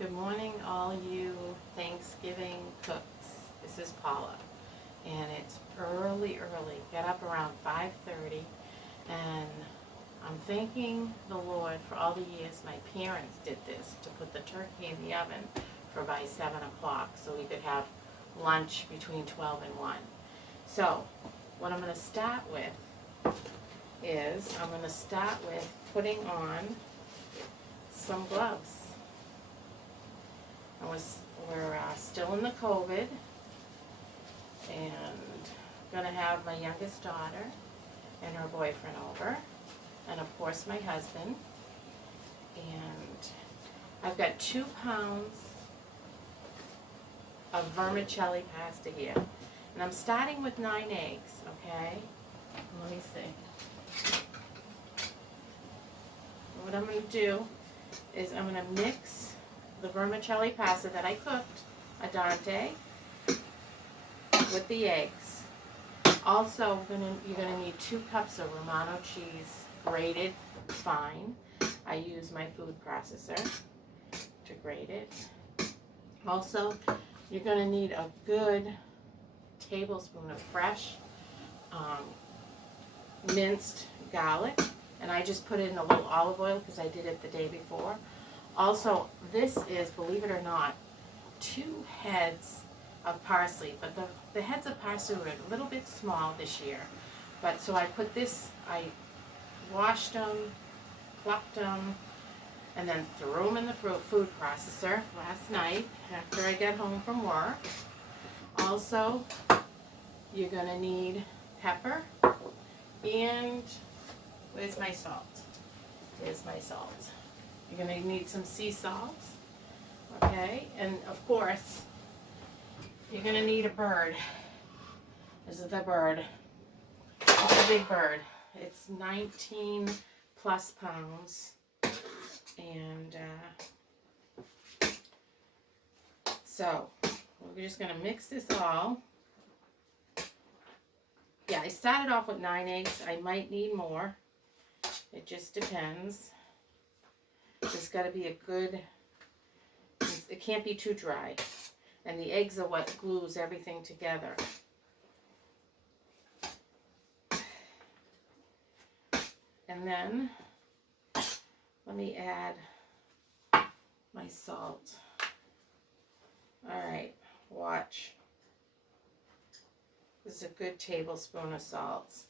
Good morning, all you Thanksgiving cooks. This is Paula, and it's early. Get up around 5:30, and I'm thanking the Lord for all the years my parents did this to put the turkey in the oven for by 7 o'clock, so we could have lunch between 12 and 1. So, what I'm going to start with is putting on some gloves. We're still in the COVID, and gonna have my youngest daughter and her boyfriend over, and of course my husband. And I've got 2 pounds of vermicelli pasta here, and I'm starting with 9 eggs. Okay, let me see. What I'm gonna do is I'm gonna mix the vermicelli pasta that I cooked, a dante, with the eggs. Also, you're gonna need 2 cups of Romano cheese, grated fine. I use my food processor to grate it. Also, you're gonna need a good tablespoon of fresh minced garlic, and I just put it in a little olive oil because I did it the day before. Also, this is, believe it or not, 2 heads of parsley, but the heads of parsley were a little bit small this year. But so I put this, I washed them, plucked them, and then threw them in the food processor last night after I got home from work. Also, you're going to need pepper, and where's my salt? Here's my salt. You're going to need some sea salt, okay? And of course, you're going to need a bird. This is the bird. It's a big bird. It's 19 plus pounds. And so we're just going to mix this all. Yeah, I started off with 9 eggs. I might need more. It just depends. It's got to be a good, it can't be too dry. And the eggs are what glues everything together. And then, let me add my salt. Alright, watch. This is a good tablespoon of salt.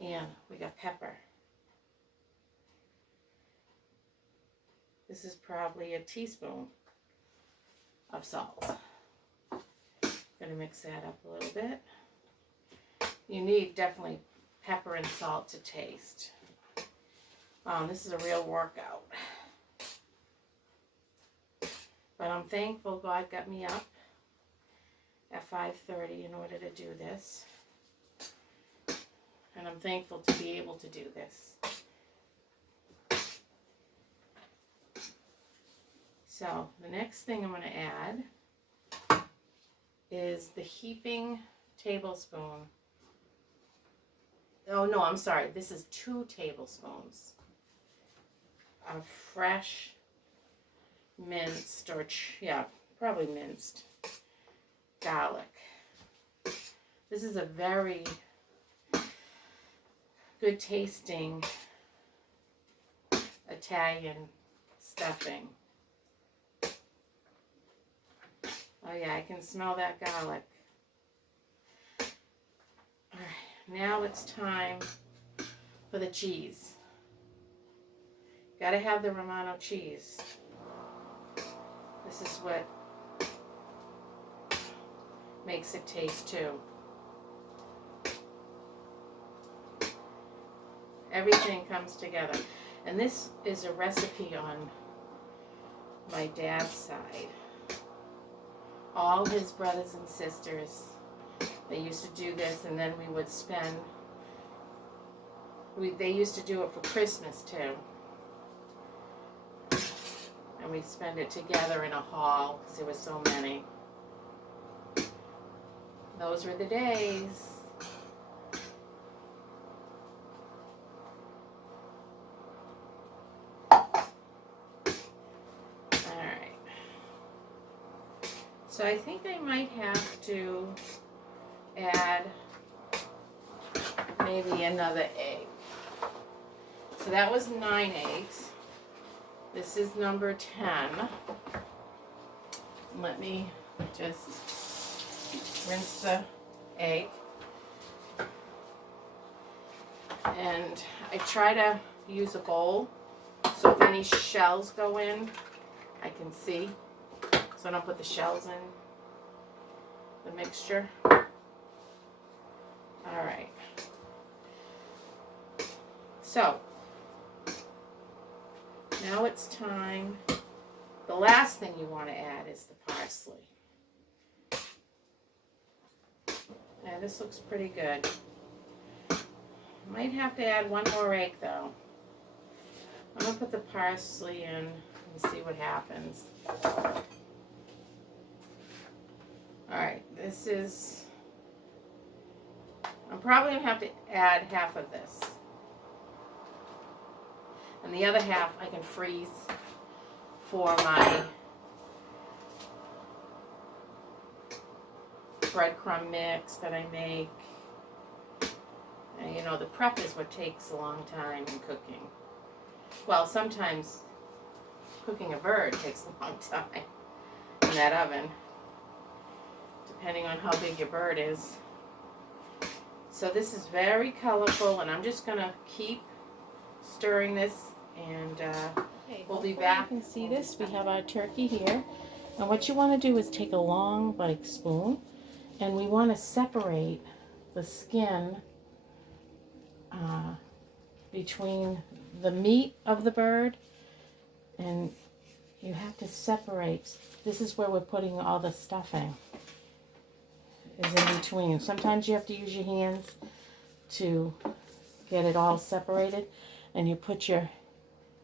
And we got pepper. This is probably a teaspoon of salt. Gonna mix that up a little bit. You need definitely pepper and salt to taste. This is a real workout. But I'm thankful God got me up at 5:30 in order to do this. And I'm thankful to be able to do this. So the next thing I'm going to add is the heaping tablespoon. Oh no, I'm sorry. This is 2 tablespoons of fresh minced, or probably minced garlic. This is a very good tasting Italian stuffing. Oh yeah, I can smell that garlic. All right, now it's time for the cheese. Gotta have the Romano cheese. This is what makes it taste too. Everything comes together. And this is a recipe on my dad's side. All his brothers and sisters, they used to do this, and then we would spend, they used to do it for Christmas too. And we'd spend it together in a hall because there were so many. Those were the days. So I think I might have to add maybe another egg. So that was 9 eggs. This is number 10. Let me just rinse the egg. And I try to use a bowl so if any shells go in, I can see. So I don't put the shells in the mixture. Alright. So, now it's time. The last thing you want to add is the parsley. Yeah, this looks pretty good. Might have to add one more egg though. I'm going to put the parsley in and see what happens. Alright, this is... I'm probably going to have to add half of this. And the other half I can freeze for my breadcrumb mix that I make. And you know, the prep is what takes a long time in cooking. Well, sometimes cooking a bird takes a long time in that oven, depending on how big your bird is. So this is very colorful, and I'm just going to keep stirring this, and we'll be back. You can see this. We have our turkey here. And what you want to do is take a long, like, spoon, and we want to separate the skin between the meat of the bird, and you have to separate. This is where we're putting all the stuffing, is in between. Sometimes you have to use your hands to get it all separated, and you put your,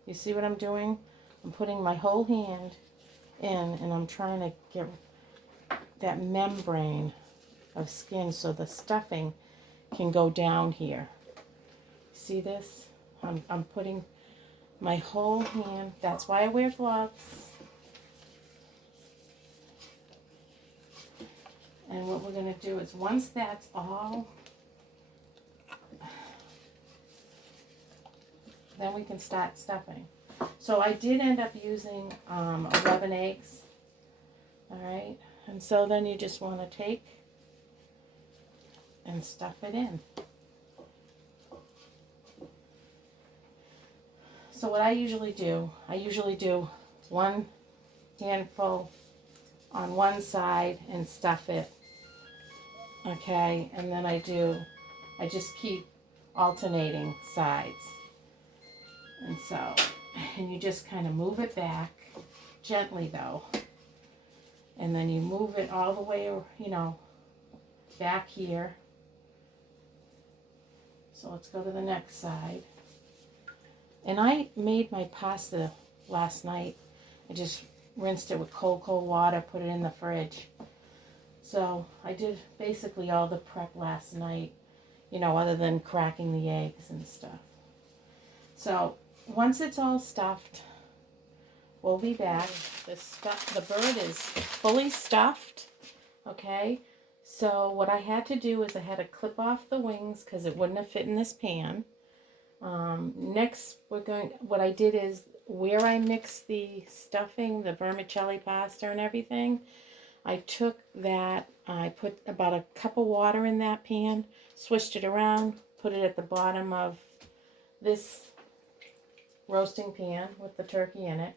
you see what I'm doing? I'm putting my whole hand in, and I'm trying to get that membrane of skin so the stuffing can go down here. See this? I'm putting my whole hand, that's why I wear gloves. And what we're going to do is, once that's all, then we can start stuffing. So I did end up using 11 eggs. Alright, and so then you just want to take and stuff it in. So what I usually do one handful on one side and stuff it. Okay, and then I just keep alternating sides. And so, and you just kind of move it back, gently though. And then you move it all the way, you know, back here. So let's go to the next side. And I made my pasta last night. I just rinsed it with cold water, put it in the fridge. So I did basically all the prep last night, you know, other than cracking the eggs and stuff. So once it's all stuffed, we'll be back. The bird is fully stuffed, okay? So what I had to do is I had to clip off the wings because it wouldn't have fit in this pan. Next, what I did is, where I mixed the stuffing, the vermicelli pasta and everything, I took that, I put about a cup of water in that pan, switched it around, put it at the bottom of this roasting pan with the turkey in it.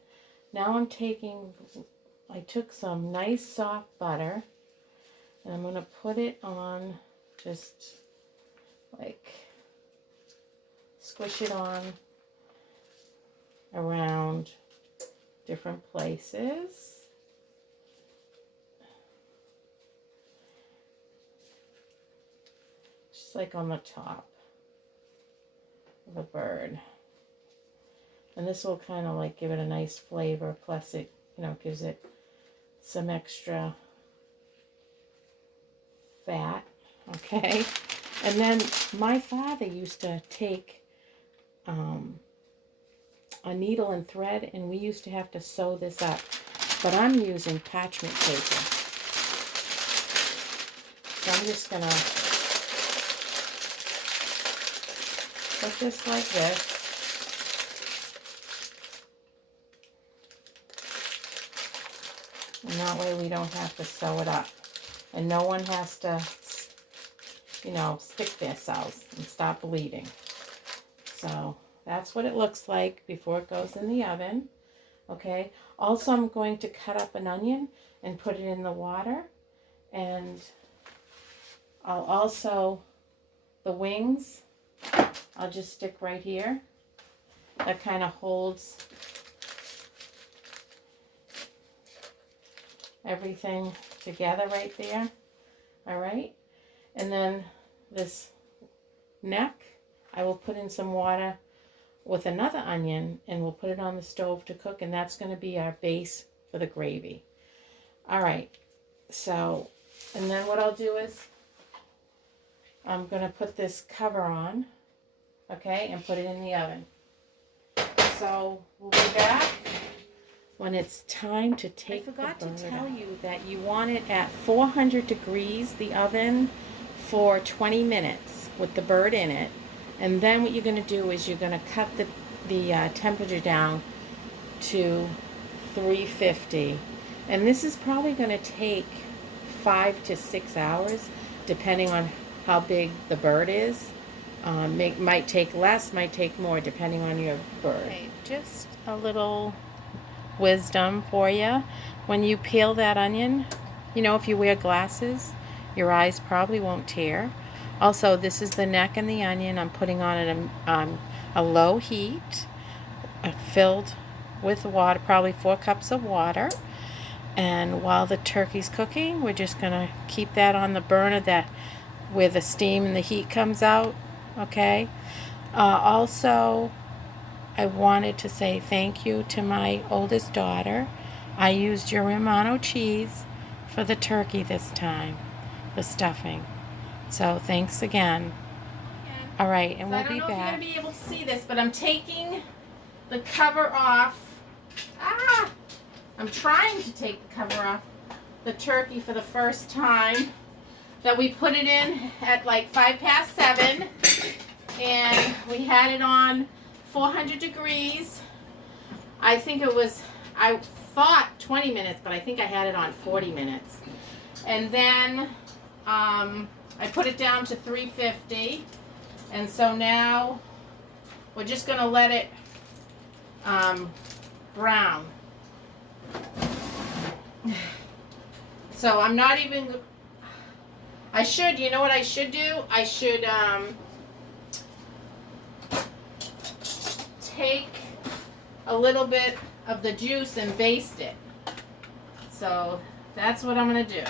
Now I took some nice soft butter, and I'm going to put it on, just like, squish it on around different places. Just like on the top of the bird. And this will kind of like give it a nice flavor, plus it, you know, gives it some extra fat, okay? And then my father used to take a needle and thread, and we used to have to sew this up. But I'm using parchment paper. So I'm just going to put this like this. And that way we don't have to sew it up. And no one has to, you know, stick themselves and stop bleeding. So that's what it looks like before it goes in the oven. Okay. Also, I'm going to cut up an onion and put it in the water. And I'll also, the wings, I'll just stick right here. That kind of holds everything together right there. All right. And then this neck, I will put in some water with another onion and we'll put it on the stove to cook, and that's going to be our base for the gravy. All right. So, and then what I'll do is I'm going to put this cover on, okay, and put it in the oven. So we'll be back when it's time to take the bird out. I forgot to tell you that you want it at 400 degrees, the oven, for 20 minutes with the bird in it. And then what you're going to do is you're going to cut the temperature down to 350. And this is probably going to take 5 to 6 hours, depending on how big the bird is. Might take less, might take more, depending on your bird. Okay, just a little wisdom for you. When you peel that onion, you know, if you wear glasses, your eyes probably won't tear. Also, this is the neck and the onion. I'm putting on a low heat, filled with water, probably 4 cups of water. And while the turkey's cooking, we're just going to keep that on the burner where the steam and the heat comes out, okay? Also, I wanted to say thank you to my oldest daughter. I used your Romano cheese for the turkey this time, the stuffing. So thanks again. All right, and we'll be back. I don't know if you're going to be able to see this, but I'm taking the cover off. I'm trying to take the cover off the turkey for the first time. That we put it in at like 7:05, and we had it on 400 degrees. I thought 20 minutes, but I think I had it on 40 minutes. And then I put it down to 350. And so now we're just going to let it brown. So I'm not even... you know what I should do? I should take a little bit of the juice and baste it. So that's what I'm going to do.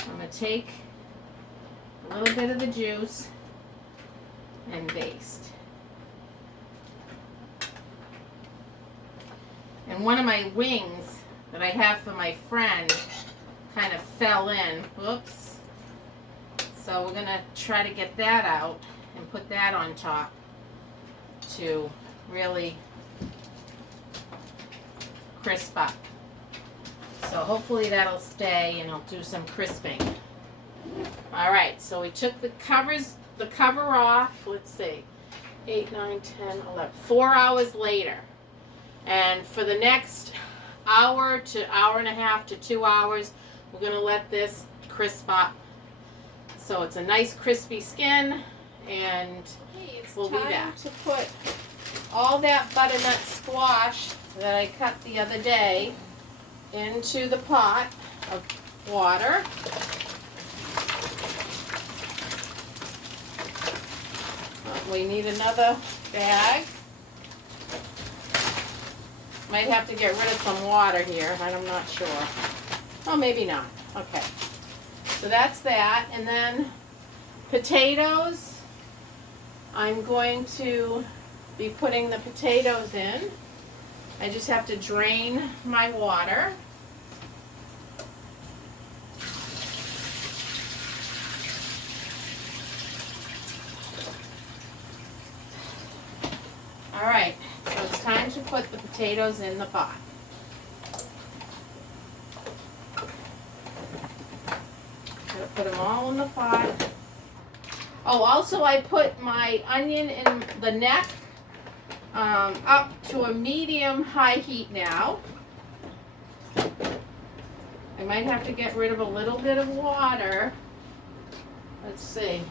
I'm going to take a little bit of the juice and baste. And one of my wings that I have for my friend kind of fell in. Whoops. So we're going to try to get that out and put that on top to really crisp up. So hopefully that'll stay and it'll do some crisping. Alright, so we took the cover off, let's see, 8, 9, 10, 11, 4 hours later. And for the next hour to hour and a half to 2 hours, we're going to let this crisp up. So it's a nice crispy skin, and we'll be back. To put all that butternut squash that I cut the other day into the pot of water. We need another bag. Might have to get rid of some water here, but I'm not sure. Oh, maybe not. Okay. So that's that. And then potatoes. I'm going to be putting the potatoes in. I just have to drain my water. All right, so it's time to put the potatoes in the pot. Put them all in the pot. Oh, also I put my onion in the neck up to a medium-high heat now. I might have to get rid of a little bit of water. Let's see.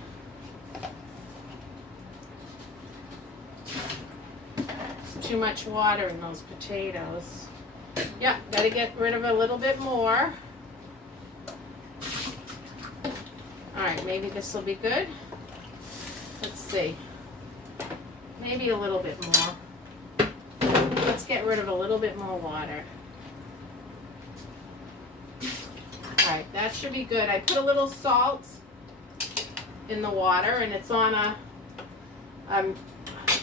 There's too much water in those potatoes. Yeah, gotta get rid of a little bit more. Alright, maybe this will be good. Let's see. Maybe a little bit more. Let's get rid of a little bit more water. Alright, that should be good. I put a little salt in the water and it's on a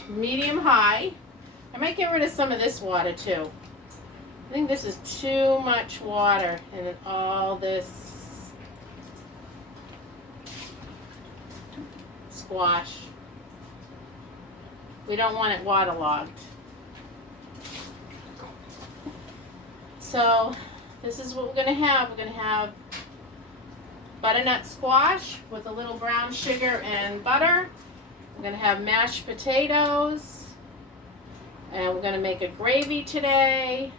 medium high. I might get rid of some of this water too. I think this is too much water and all this squash. We don't want it waterlogged. So this is what we're going to have. We're going to have butternut squash with a little brown sugar and butter. We're going to have mashed potatoes. And we're going to make a gravy today.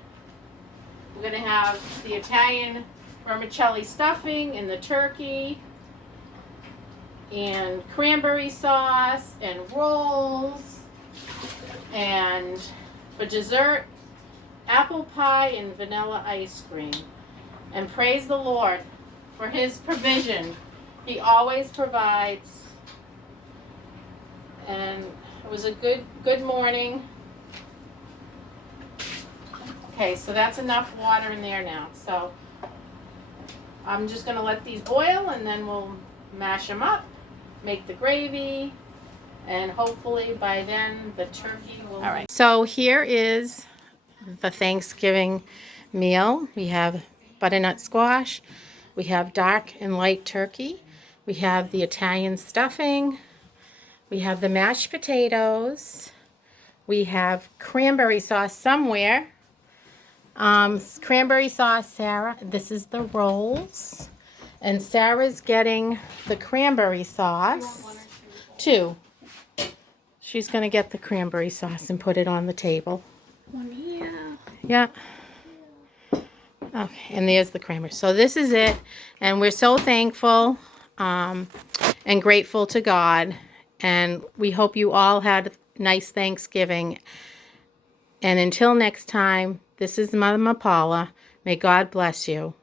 We're going to have the Italian vermicelli stuffing and the turkey. And cranberry sauce and rolls. And for dessert, apple pie and vanilla ice cream. And praise the Lord for his provision. He always provides. And it was a good morning. Okay, so that's enough water in there now. So I'm just going to let these boil and then we'll mash them up, make the gravy, and hopefully by then the turkey will... All right, so here is the Thanksgiving meal. We have butternut squash, we have dark and light turkey, we have the Italian stuffing, we have the mashed potatoes, we have cranberry sauce somewhere. Cranberry sauce, Sarah. This is the rolls. And Sarah's getting the cranberry sauce. One or two. She's going to get the cranberry sauce and put it on the table. Yeah. Okay, and there's the cranberry. So this is it. And we're so thankful and grateful to God. And we hope you all had a nice Thanksgiving. And until next time, this is Mother Paula. May God bless you.